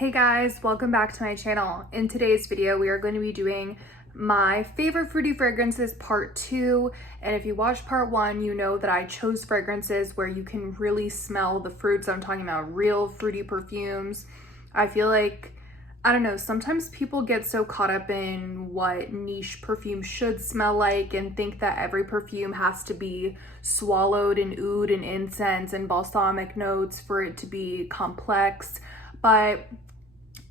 Hey guys, welcome back to my channel. In today's video, we are going to be doing my favorite fruity fragrances part 2. And if you watched part 1, you know that I chose fragrances where you can really smell the fruits. I'm talking about real fruity perfumes. I feel like, I don't know, sometimes people get so caught up in what niche perfume should smell like and think that every perfume has to be swallowed in oud and incense and balsamic notes for it to be complex. But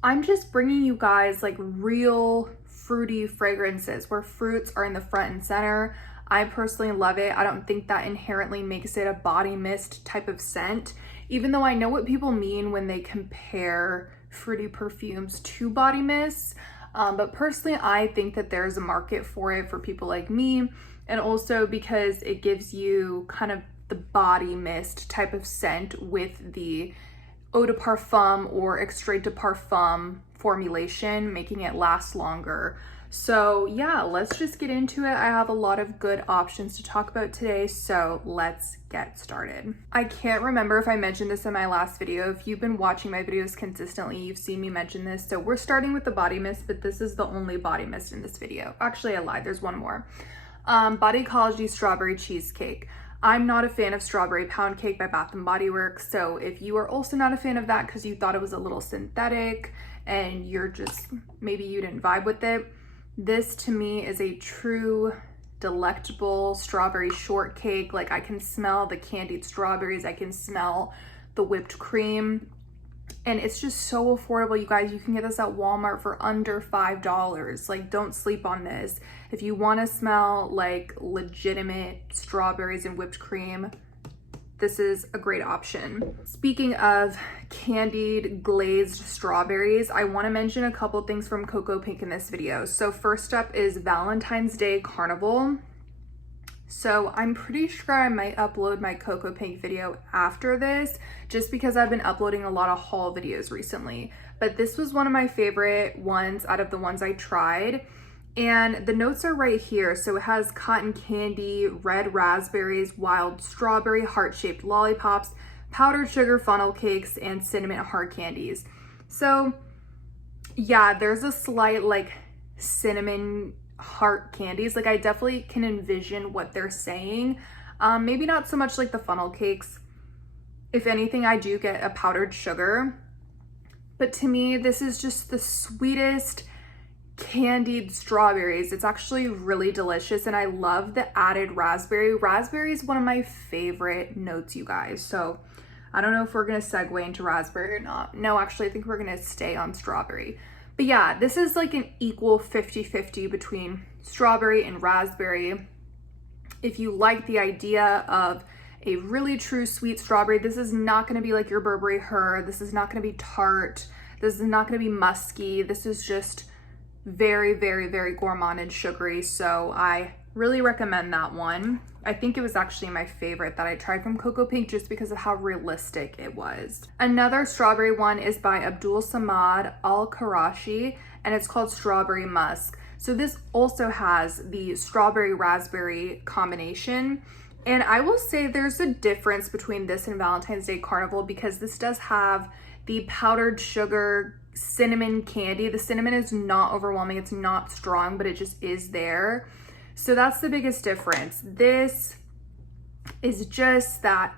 I'm just bringing you guys like real fruity fragrances where fruits are in the front and center. I personally love it. I don't think that inherently makes it a body mist type of scent, even though I know what people mean when they compare fruity perfumes to body mists. But personally, I think that there's a market for it for people like me, and also because it gives you kind of the body mist type of scent with the eau de parfum or extrait de parfum formulation, making it last longer. So yeah, let's just get into it. I have a lot of good options to talk about today, so let's get started. I can't remember if I mentioned this in my last video. If you've been watching my videos consistently, you've seen me mention this. So we're starting with the body mist, but this is the only body mist in this video. Actually, I lied, there's one more. Bodycology Strawberry Cheesecake. I'm not a fan of Strawberry Pound Cake by Bath & Body Works, so if you are also not a fan of that because you thought it was a little synthetic and you're just, maybe you didn't vibe with it, this to me is a true delectable strawberry shortcake. Like, I can smell the candied strawberries, I can smell the whipped cream, and it's just so affordable, you guys. You can get this at Walmart for under $5. Like, don't sleep on this. If you want to smell like legitimate strawberries and whipped cream, this is a great option. Speaking of candied glazed strawberries, I want to mention a couple things from cocoapink in this video. So first up is Valentine's Day Carnival. So I'm pretty sure I might upload my cocoapink video after this, just because I've been uploading a lot of haul videos recently. But this was one of my favorite ones out of the ones I tried. And the notes are right here. So it has cotton candy, red raspberries, wild strawberry, heart-shaped lollipops, powdered sugar funnel cakes, and cinnamon hard candies. So yeah, there's a slight like cinnamon heart candies. Like, I definitely can envision what they're saying. Maybe not so much like the funnel cakes. If anything, I do get a powdered sugar. But to me, this is just the sweetest candied strawberries. It's actually really delicious, and I love the added raspberry. Raspberry is one of my favorite notes, you guys. So I don't know if we're gonna segue into raspberry or not. No, actually, I think we're gonna stay on strawberry. But yeah, this is like an equal 50-50 between strawberry and raspberry. If you like the idea of a really true sweet strawberry, this is not gonna be like your Burberry Her. This is not gonna be tart. This is not gonna be musky. This is just very, very, very gourmand and sugary. So I really recommend that one. I think it was actually my favorite that I tried from cocoapink just because of how realistic it was. Another strawberry one is by Abdul Al Qurashi, and it's called Strawberry Musk. So this also has the strawberry raspberry combination. And I will say there's a difference between this and Valentine's Day Carnival, because this does have the powdered sugar cinnamon candy. The cinnamon is not overwhelming, it's not strong, but it just is there. So that's the biggest difference. This is just that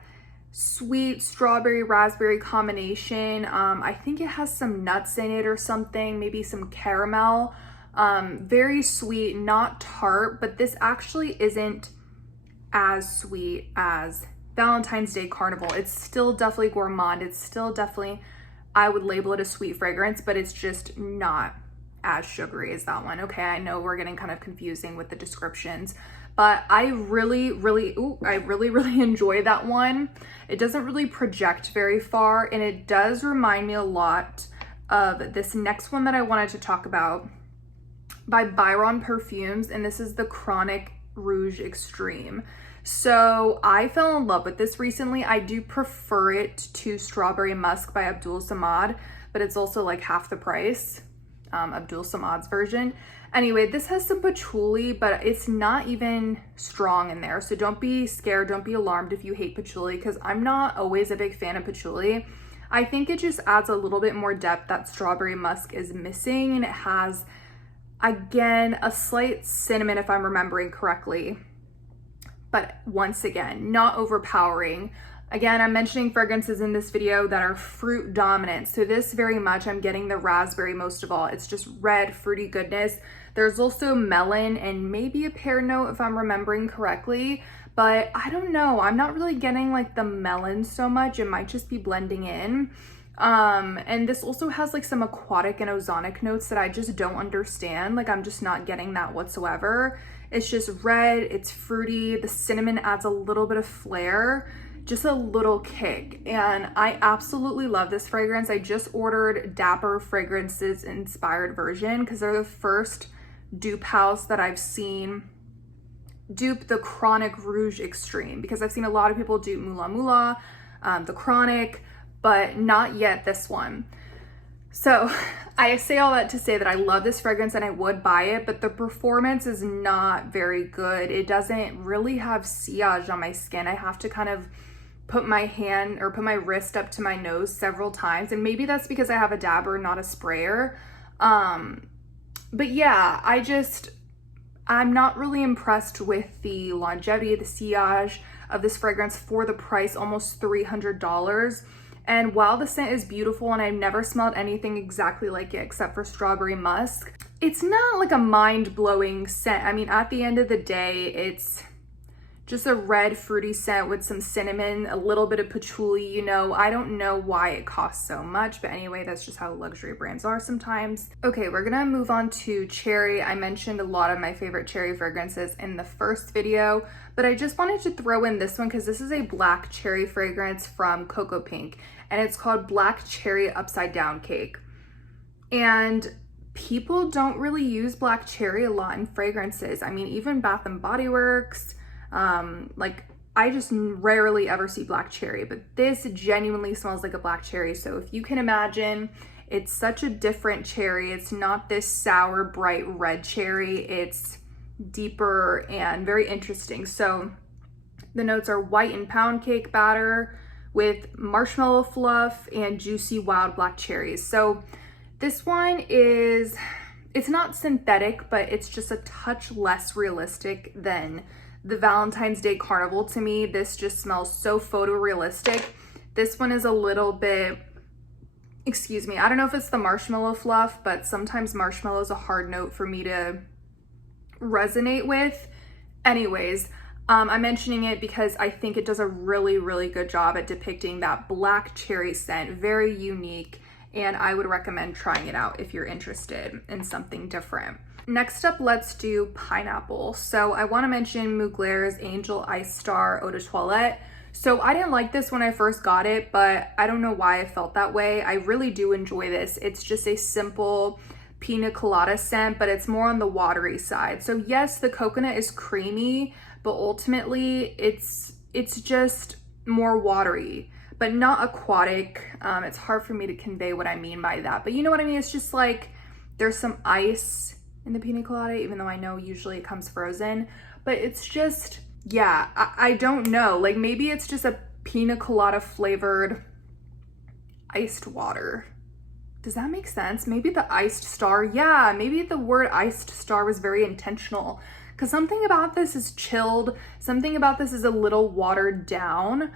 sweet strawberry raspberry combination. I think it has some nuts in it or something, maybe some caramel. Very sweet, not tart, but this actually isn't as sweet as Valentine's Day Carnival. It's still definitely gourmand. It's still definitely, I would label it a sweet fragrance, but it's just not as sugary as that one. Okay, I know we're getting kind of confusing with the descriptions, but I really enjoy that one. It doesn't really project very far, and it does remind me a lot of this next one that I wanted to talk about by Byron Perfumes, and this is the Chronic Rouge Extreme. So I fell in love with this recently. I do prefer it to Strawberry Musk by Abdul Samad, but it's also like half the price. Abdul Samad's version. Anyway, this has some patchouli, but it's not even strong in there. So don't be scared, don't be alarmed if you hate patchouli, because I'm not always a big fan of patchouli. I think it just adds a little bit more depth that strawberry musk is missing, and it has, again, a slight cinnamon if I'm remembering correctly, but once again, not overpowering. Again, I'm mentioning fragrances in this video that are fruit dominant. So this very much, I'm getting the raspberry most of all. It's just red, fruity goodness. There's also melon and maybe a pear note if I'm remembering correctly, but I don't know. I'm not really getting like the melon so much. It might just be blending in. And this also has like some aquatic and ozonic notes that I just don't understand. Like I'm just not getting that whatsoever. It's just red, it's fruity. The cinnamon adds a little bit of flair, just a little kick, and I absolutely love this fragrance. I just ordered Dapper Fragrances inspired version because they're the first dupe house that I've seen dupe the Chronic Rouge Extreme, because I've seen a lot of people dupe Mula, the Chronic, but not yet this one. So I say all that to say that I love this fragrance and I would buy it, but the performance is not very good. It doesn't really have sillage on my skin. I have to kind of put my hand or put my wrist up to my nose several times, and maybe that's because I have a dabber, not a sprayer. But yeah, I'm not really impressed with the longevity, the sillage of this fragrance for the price, almost $300. And while the scent is beautiful and I've never smelled anything exactly like it except for strawberry musk, it's not like a mind-blowing scent. I mean, at the end of the day, it's just a red fruity scent with some cinnamon, a little bit of patchouli, you know. I don't know why it costs so much, but anyway, that's just how luxury brands are sometimes. Okay, we're gonna move on to cherry. I mentioned a lot of my favorite cherry fragrances in the first video, but I just wanted to throw in this one because this is a black cherry fragrance from Cocoapink, and it's called Black Cherry Upside Down Cake. And people don't really use black cherry a lot in fragrances. I mean, even Bath and Body Works, like I just rarely ever see black cherry, but this genuinely smells like a black cherry. So if you can imagine, it's such a different cherry. It's not this sour, bright red cherry. It's deeper and very interesting. So the notes are white and pound cake batter with marshmallow fluff and juicy wild black cherries. So this one is, it's not synthetic, but it's just a touch less realistic than the Valentine's Day Carnival. To me, this just smells so photorealistic. This one is a little bit, excuse me, I don't know if it's the marshmallow fluff, but sometimes marshmallow is a hard note for me to resonate with. Anyways, I'm mentioning it because I think it does a really, really good job at depicting that black cherry scent, very unique, and I would recommend trying it out if you're interested in something different. Next up, let's do pineapple. So I want to mention Mugler's Angel Ice Star Eau de Toilette. So I didn't like this when I first got it, but I don't know why I felt that way. I really do enjoy this. It's just a simple pina colada scent, but it's more on the watery side. So yes, the coconut is creamy, but ultimately it's just more watery, but not aquatic. It's hard for me to convey what I mean by that, but you know what I mean? It's just like there's some ice in the pina colada, even though I know usually it comes frozen, but it's just, yeah, I don't know. Like maybe it's just a pina colada flavored iced water. Does that make sense? Maybe the iced star, yeah, maybe the word iced star was very intentional, because something about this is chilled, something about this is a little watered down,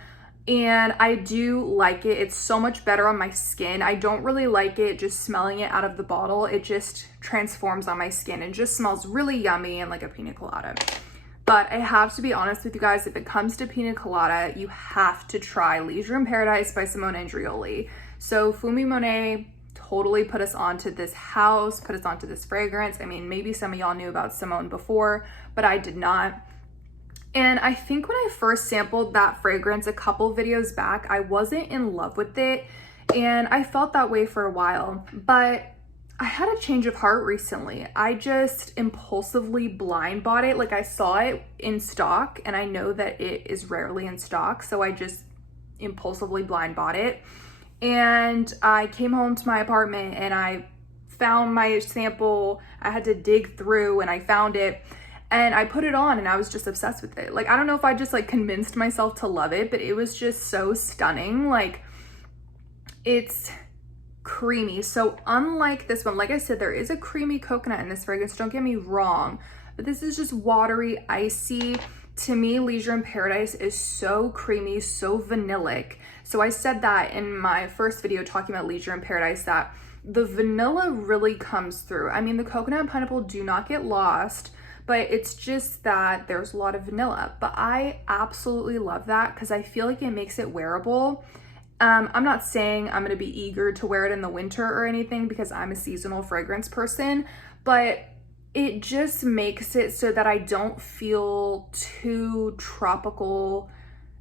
and I do like it. It's so much better on my skin. I don't really like it just smelling it out of the bottle. It just transforms on my skin and just smells really yummy and like a pina colada. But I have to be honest with you guys, if it comes to pina colada, you have to try Leisure in Paradise by Simone and Andreoli. So Fumi Monet totally put us onto this house, put us onto this fragrance. I mean, maybe some of y'all knew about Simone before, but I did not. And I think when I first sampled that fragrance a couple videos back, I wasn't in love with it, and I felt that way for a while, but I had a change of heart recently. I just impulsively blind bought it. Like I saw it in stock, and I know that it is rarely in stock, so I just impulsively blind bought it. And I came home to my apartment and I found my sample. I had to dig through and I found it. And I put it on and I was just obsessed with it. Like, I don't know if I just like convinced myself to love it, but it was just so stunning. Like, It's creamy. So unlike this one, like I said, there is a creamy coconut in this fragrance, don't get me wrong, but this is just watery, icy. To me, Leisure in Paradise is so creamy, so vanillic. So I said that in my first video talking about Leisure in Paradise, that the vanilla really comes through. I mean, the coconut and pineapple do not get lost, but it's just that there's a lot of vanilla. But I absolutely love that because I feel like it makes it wearable. I'm not saying I'm gonna be eager to wear it in the winter or anything because I'm a seasonal fragrance person, but it just makes it so that I don't feel too tropical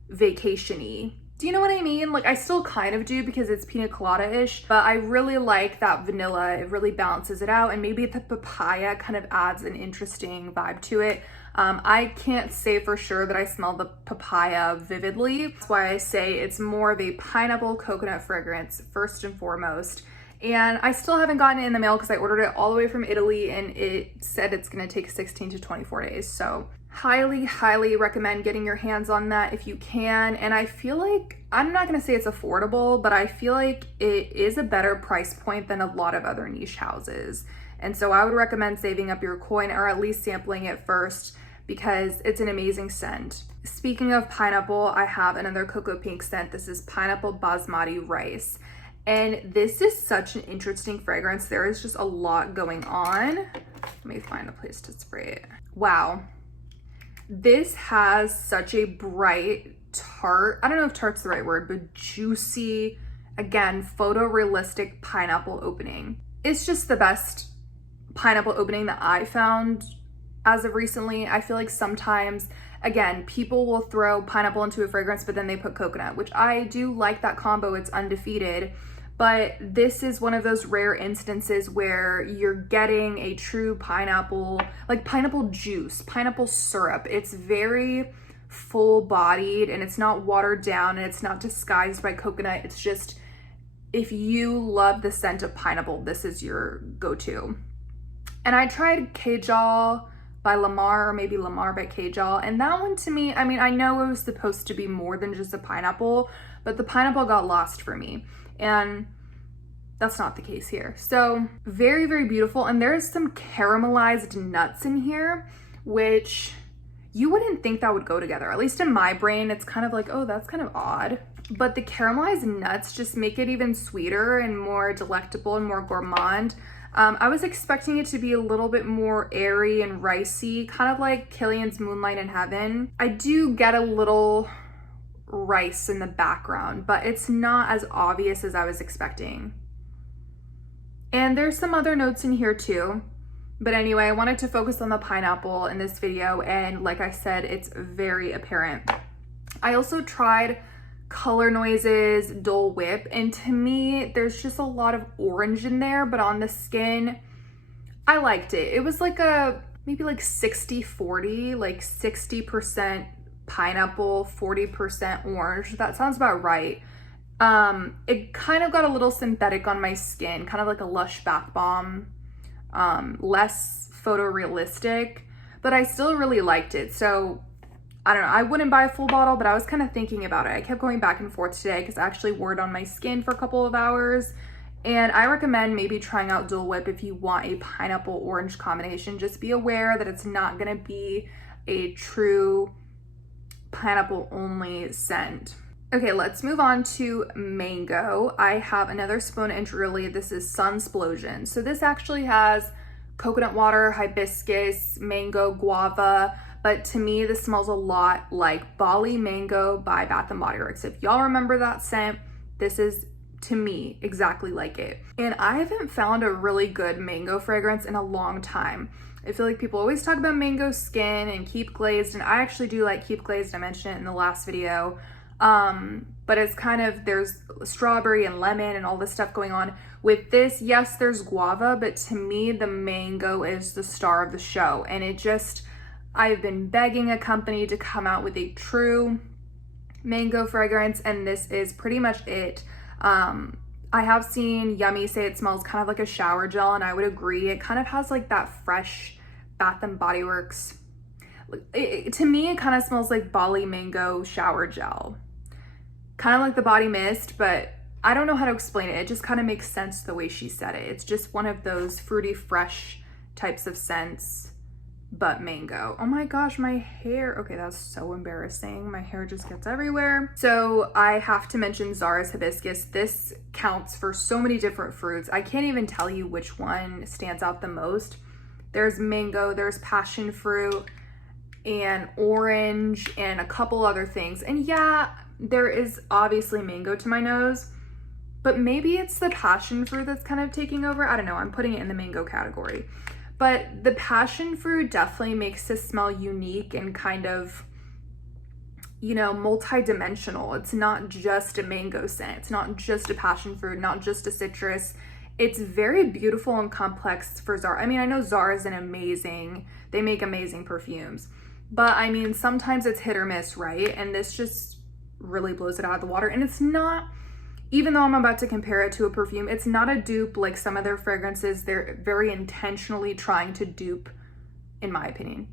vacation-y. Do you know what I mean? Like, I still kind of do because it's pina colada-ish, but I really like that vanilla. It really balances it out, and maybe the papaya kind of adds an interesting vibe to it. I can't say for sure that I smell the papaya vividly. That's why I say it's more of a pineapple coconut fragrance first and foremost. And I still haven't gotten it in the mail because I ordered it all the way from Italy and it said it's gonna take 16 to 24 days. So highly, highly recommend getting your hands on that if you can. And I feel like, I'm not gonna say it's affordable, but I feel like it is a better price point than a lot of other niche houses. And so I would recommend saving up your coin or at least sampling it first because it's an amazing scent. Speaking of pineapple, I have another cocoapink scent. This is pineapple basmati rice. And this is such an interesting fragrance. There is just a lot going on. Let me find a place to spray it. Wow. This has such a bright, tart, I don't know if tart's the right word, but juicy, again, photorealistic pineapple opening. It's just the best pineapple opening that I found as of recently. I feel like sometimes, again, people will throw pineapple into a fragrance, but then they put coconut, which I do like that combo. It's undefeated. But this is one of those rare instances where you're getting a true pineapple, like pineapple juice, pineapple syrup. It's very full-bodied and it's not watered down and it's not disguised by coconut. It's just, if you love the scent of pineapple, this is your go-to. And I tried Kajal by Lamar, or maybe Lamar by Kajal, and that one to me, I mean, I know it was supposed to be more than just a pineapple, but the pineapple got lost for me. And that's not the case here. So very, very beautiful. And there's some caramelized nuts in here, which you wouldn't think that would go together. At least in my brain, it's kind of like, oh, that's kind of odd. But the caramelized nuts just make it even sweeter and more delectable and more gourmand. I was expecting it to be a little bit more airy and ricey, kind of like Killian's Moonlight in Heaven. I do get a little rice in the background, but it's not as obvious as I was expecting. And there's some other notes in here too. But anyway, I wanted to focus on the pineapple in this video, and like I said, it's very apparent. I also tried Colornoise's Dole Whip, and to me, there's just a lot of orange in there, but on the skin, I liked it. It was like a, maybe like 60-40, like 60% pineapple, 40% orange. That sounds about right. It kind of got a little synthetic on my skin, kind of like a Lush bath bomb, less photorealistic, but I still really liked it. So I don't know, I wouldn't buy a full bottle, but I was kind of thinking about it. I kept going back and forth today because I actually wore it on my skin for a couple of hours. And I recommend maybe trying out Dole Whip if you want a pineapple orange combination. Just be aware that it's not gonna be a true pineapple only scent. Okay, let's move on to mango. I have another Simone andreoli. This is sunplosion. So this actually has coconut water, hibiscus, mango, guava, but to me this smells a lot like Bali Mango by Bath & Body Works. If y'all remember that scent, this is to me exactly like it. And I haven't found a really good mango fragrance in a long time. I feel like people always talk about mango skin and Keep Glazed, and I actually do like Keep Glazed. I mentioned it in the last video. But it's kind of, there's strawberry and lemon and all this stuff going on. With this, yes, there's guava, but to me, the mango is the star of the show. And it just, I've been begging a company to come out with a true mango fragrance, and this is pretty much it. I have seen Yummy say it smells kind of like a shower gel, and I would agree. It kind of has like that fresh Bath & Body Works. To me, it kind of smells like Bali Mango shower gel. Kind of like the body mist, but I don't know how to explain it. It just kind of makes sense the way she said it. It's just one of those fruity, fresh types of scents, but mango. Oh my gosh, my hair. Okay, that's so embarrassing. My hair just gets everywhere. So I have to mention Zara's hibiscus. This counts for so many different fruits. I can't even tell you which one stands out the most. There's mango, there's passion fruit, and orange, and a couple other things. And yeah, there is obviously mango to my nose, but maybe it's the passion fruit that's kind of taking over. I don't know, I'm putting it in the mango category. But the passion fruit definitely makes this smell unique and kind of, you know, multi-dimensional. It's not just a mango scent. It's not just a passion fruit, not just a citrus. It's very beautiful and complex for Zara. I mean, I know Zara is they make amazing perfumes, but I mean, sometimes it's hit or miss, right? And this just really blows it out of the water. And it's not, even though I'm about to compare it to a perfume, it's not a dupe like some of their fragrances. They're very intentionally trying to dupe, in my opinion,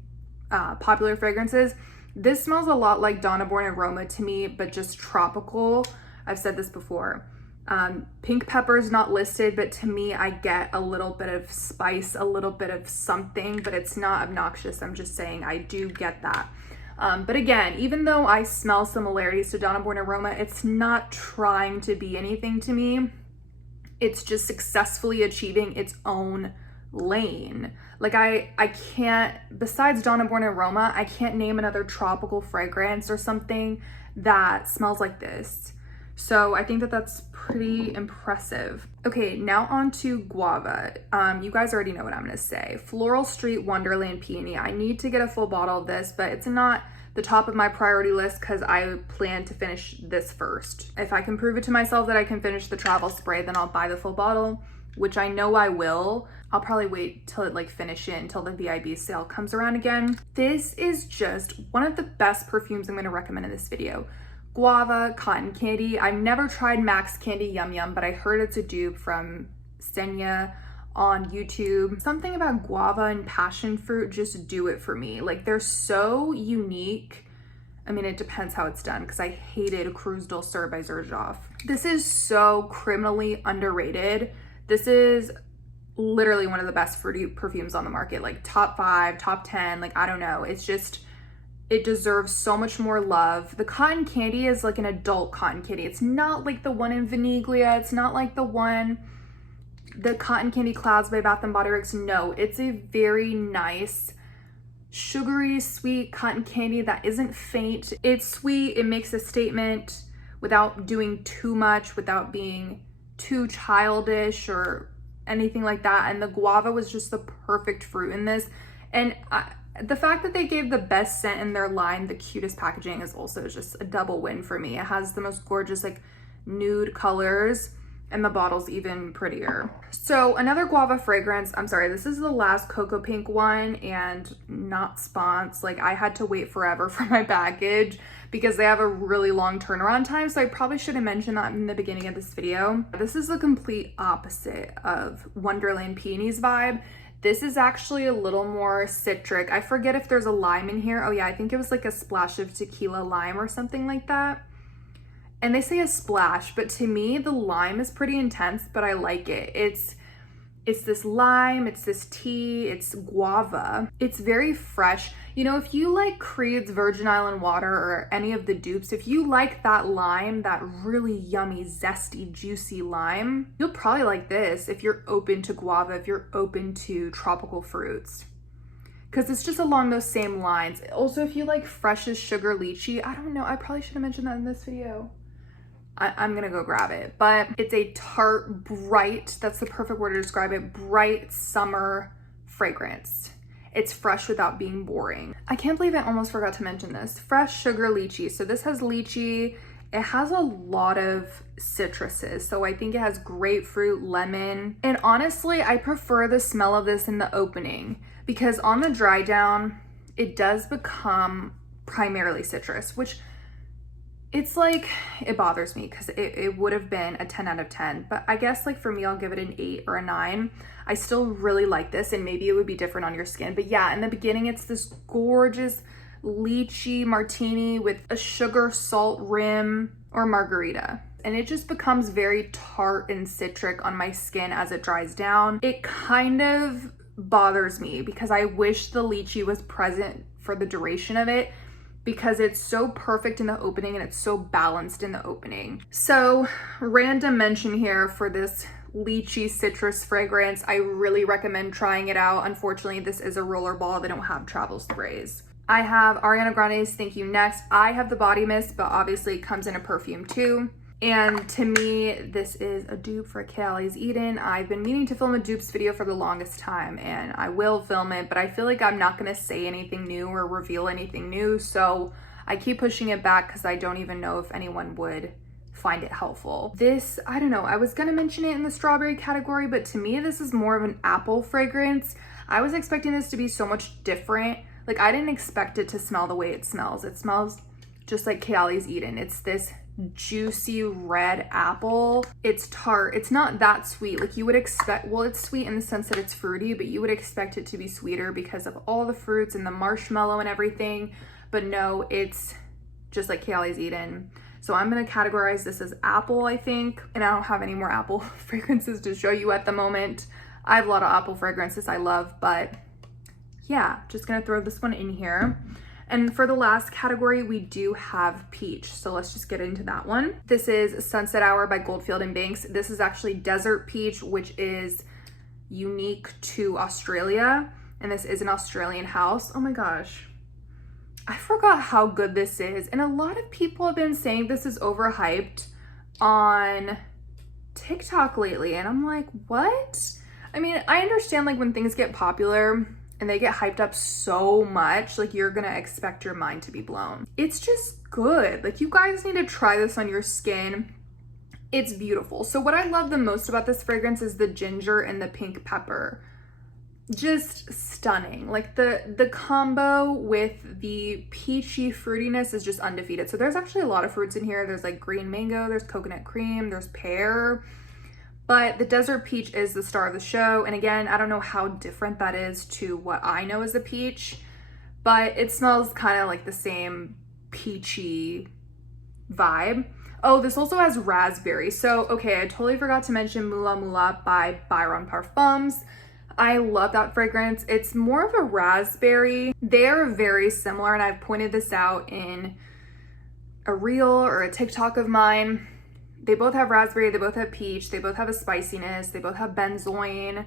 popular fragrances. This smells a lot like Donna Born Aroma to me, but just tropical. I've said this before. Pink pepper is not listed, but to me, I get a little bit of spice, a little bit of something, but it's not obnoxious. I'm just saying I do get that. But again, even though I smell similarities to Donna Born Aroma, it's not trying to be anything to me. It's just successfully achieving its own lane. Like I can't, besides Donna Born Aroma, I can't name another tropical fragrance or something that smells like this. So I think that that's pretty impressive. Okay, now on to Guava. You guys already know what I'm gonna say. Floral Street Wonderland Peony. I need to get a full bottle of this, but it's not the top of my priority list because I plan to finish this first. If I can prove it to myself that I can finish the travel spray, then I'll buy the full bottle, which I know I will. I'll probably wait till it finish it until the VIB sale comes around again. This is just one of the best perfumes I'm gonna recommend in this video. Guava Cotton Candy. I've never tried Max Candy Yum Yum, but I heard it's a dupe from Senya on YouTube. Something about guava and passion fruit just do it for me. Like, they're so unique. I mean, it depends how it's done because I hated Cruz Dul Sur by Xerjoff. This is so criminally underrated. This is literally one of the best fruity perfumes on the market, like top 5, top 10, like I don't know. It's just, it deserves so much more love. The cotton candy is like an adult cotton candy. It's not like the one in Vaniglia. It's not like the cotton candy clouds by Bath & Body Works. No, it's a very nice, sugary, sweet cotton candy that isn't faint. It's sweet, it makes a statement without doing too much, without being too childish or anything like that. And the guava was just the perfect fruit in this. And the fact that they gave the best scent in their line the cutest packaging is also just a double win for me. It has the most gorgeous nude colors, and the bottle's even prettier. So another guava fragrance, I'm sorry, this is the last cocoapink one and not spons. I had to wait forever for my baggage because they have a really long turnaround time, so I probably should have mentioned that in the beginning of this video. This is the complete opposite of Wonderland Peony's vibe. This is actually a little more citric. I forget if there's a lime in here. Oh yeah, I think it was a splash of tequila lime or something like that. And they say a splash, but to me, the lime is pretty intense, but I like it. It's this lime, it's this tea, it's guava. It's very fresh. You know, if you like Creed's Virgin Island Water or any of the dupes, if you like that lime, that really yummy, zesty, juicy lime, you'll probably like this if you're open to guava, if you're open to tropical fruits. Because it's just along those same lines. Also, if you like fresh as sugar lychee, I don't know, I probably should have mentioned that in this video. I'm gonna go grab it, but it's a tart, bright, that's the perfect word to describe it, bright summer fragrance. It's fresh without being boring. I can't believe I almost forgot to mention this. Fresh sugar lychee. So this has lychee. It has a lot of citruses. So I think it has grapefruit, lemon. And honestly, I prefer the smell of this in the opening because on the dry down, it does become primarily citrus, which it's it bothers me because it would have been a 10 out of 10, but I guess for me, I'll give it an 8 or a 9. I still really like this, and maybe it would be different on your skin, but yeah, in the beginning, it's this gorgeous lychee martini with a sugar salt rim or margarita. and it just becomes very tart and citric on my skin as it dries down. It kind of bothers me because I wish the lychee was present for the duration of it, because it's so perfect in the opening and it's so balanced in the opening. So random mention here for this lychee citrus fragrance. I really recommend trying it out. Unfortunately, this is a rollerball. They don't have travel sprays. I have Ariana Grande's Thank You Next. I have the body mist, but obviously it comes in a perfume too. And to me, this is a dupe for Kayali's Eden. I've been meaning to film a dupes video for the longest time, and I will film it, but I feel like I'm not gonna say anything new or reveal anything new, so I keep pushing it back because I don't even know if anyone would find it helpful. This, I don't know, I was gonna mention it in the strawberry category, but to me, this is more of an apple fragrance. I was expecting this to be so much different. Like, I didn't expect it to smell the way it smells. It smells just like Kayali's Eden. It's this juicy red apple. It's tart. It's not that sweet. Like you would expect, well, it's sweet in the sense that it's fruity, but you would expect it to be sweeter because of all the fruits and the marshmallow and everything. But no, it's just like Kayali's Eden. So I'm gonna categorize this as apple, I think. And I don't have any more apple fragrances to show you at the moment. I have a lot of apple fragrances I love, but yeah, just gonna throw this one in here. And for the last category, we do have peach. So let's just get into that one. This is Sunset Hour by Goldfield and Banks. This is actually desert peach, which is unique to Australia. And this is an Australian house. Oh my gosh. I forgot how good this is. And a lot of people have been saying this is overhyped on TikTok lately. And I'm like, what? I mean, I understand like when things get popular and they get hyped up so much, like you're gonna expect your mind to be blown. It's just good. Like you guys need to try this on your skin. It's beautiful. So what I love the most about this fragrance is the ginger and the pink pepper. Just stunning. Like the combo with the peachy fruitiness is just undefeated. So there's actually a lot of fruits in here. There's like green mango, there's coconut cream, there's pear. But the desert peach is the star of the show. And again, I don't know how different that is to what I know as a peach, but it smells kind of like the same peachy vibe. Oh, this also has raspberry. So, okay, I totally forgot to mention Mula by Byron Parfums. I love that fragrance. It's more of a raspberry. They're very similar, and I've pointed this out in a reel or a TikTok of mine. They both have raspberry, they both have peach, they both have a spiciness, they both have benzoin.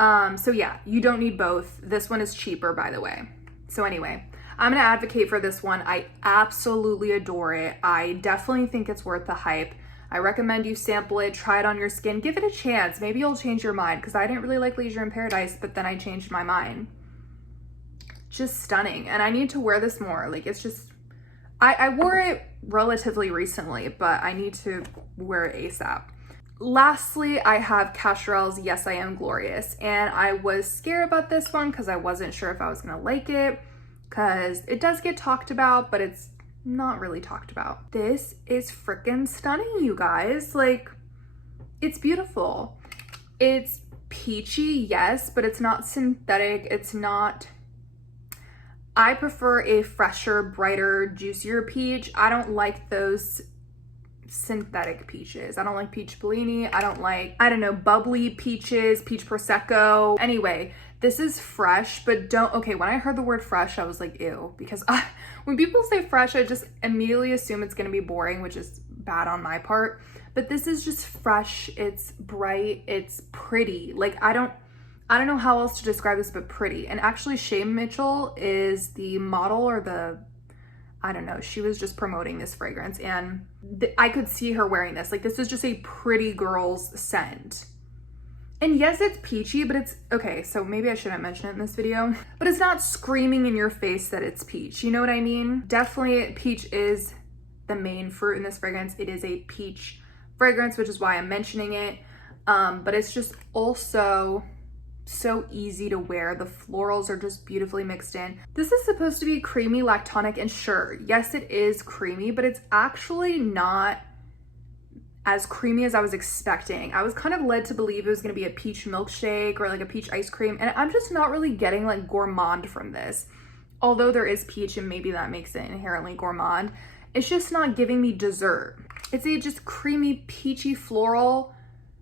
So yeah, you don't need both. This one is cheaper, by the way. So anyway, I'm gonna advocate for this one. I absolutely adore it. I definitely think it's worth the hype. I recommend you sample it, try it on your skin, give it a chance. Maybe you'll change your mind, because I didn't really like Leisure in Paradise, but then I changed my mind. Just stunning. And I need to wear this more. Like, it's just, I wore it relatively recently, but I need to wear it ASAP. Lastly, I have Cacharel's Yes I Am Glorious, and I was scared about this one because I wasn't sure if I was gonna like it, because it does get talked about, but it's not really talked about. This is freaking stunning, you guys. Like, it's beautiful. It's peachy, yes, but it's not synthetic. It's not, I prefer a fresher, brighter, juicier peach. I don't like those synthetic peaches. I don't like peach Bellini. I don't like, I don't know, bubbly peaches, peach Prosecco. Anyway, this is fresh, but don't, okay, when I heard the word fresh, I was like, ew, because when people say fresh, I just immediately assume it's gonna be boring, which is bad on my part. But this is just fresh, it's bright, it's pretty. Like, I don't know how else to describe this but pretty. And actually Shay Mitchell is the model, or the, I don't know, she was just promoting this fragrance, and I could see her wearing this. Like, this is just a pretty girl's scent. And yes, it's peachy, but it's, okay, so maybe I shouldn't mention it in this video, but it's not screaming in your face that it's peach. You know what I mean? Definitely peach is the main fruit in this fragrance. It is a peach fragrance, which is why I'm mentioning it. But it's just also so easy to wear. The florals are just beautifully mixed in. This is supposed to be creamy, lactonic, and sure, yes, it is creamy, but it's actually not as creamy as I was expecting. I was kind of led to believe it was gonna be a peach milkshake or like a peach ice cream, and I'm just not really getting like gourmand from this. Although there is peach and maybe that makes it inherently gourmand, it's just not giving me dessert. It's a just creamy, peachy floral,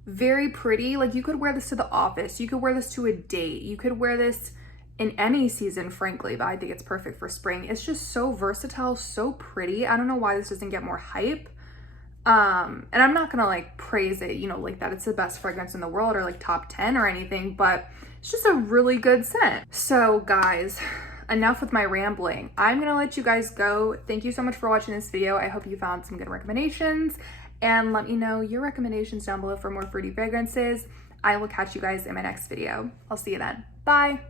very pretty. Like you could wear this to the office. You could wear this to a date. You could wear this in any season, frankly, but I think it's perfect for spring. It's just so versatile, so pretty. I don't know why this doesn't get more hype. And I'm not gonna like praise it, you know, like that it's the best fragrance in the world or like top 10 or anything, but it's just a really good scent. So guys, enough with my rambling. I'm gonna let you guys go. Thank you so much for watching this video. I hope you found some good recommendations, and let me know your recommendations down below for more fruity fragrances. I will catch you guys in my next video. I'll see you then. Bye.